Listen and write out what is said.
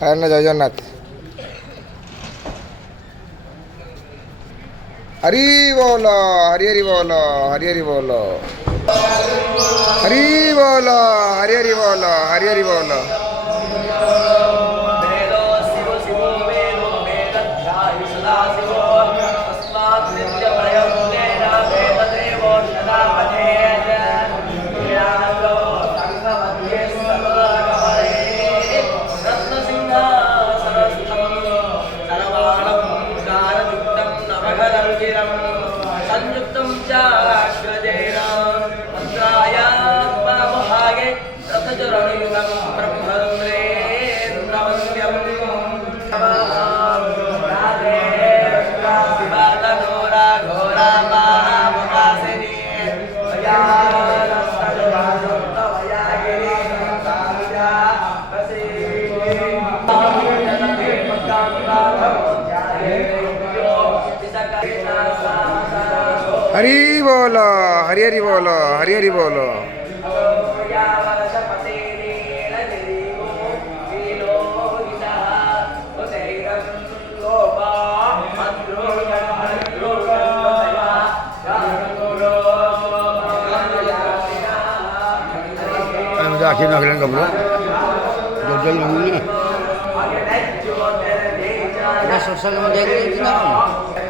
କାରଣ ଜୟ ଜଗନ୍ନାଥ। ହରି ବୋଲ ହରି ହରି ବୋଲ ହରି ହରି ବୋଲ ହରି ବୋଲ ହରି ହରି ବୋଲ ହରି ହରି ବୋଲ। संयुक्तं चाग्रजेन मन्त्रायात्मनमहागे रथचरणयुगं ब्रह्मरुद्रेन्द्रवन्द्यं शिवातनोरा घोरापामुखासिनी हरि बोलो हरि हरि बोलो हरि हरि बोलो। akhir nak kena kamu. Jauh ni. Dah selesai menjadi kita.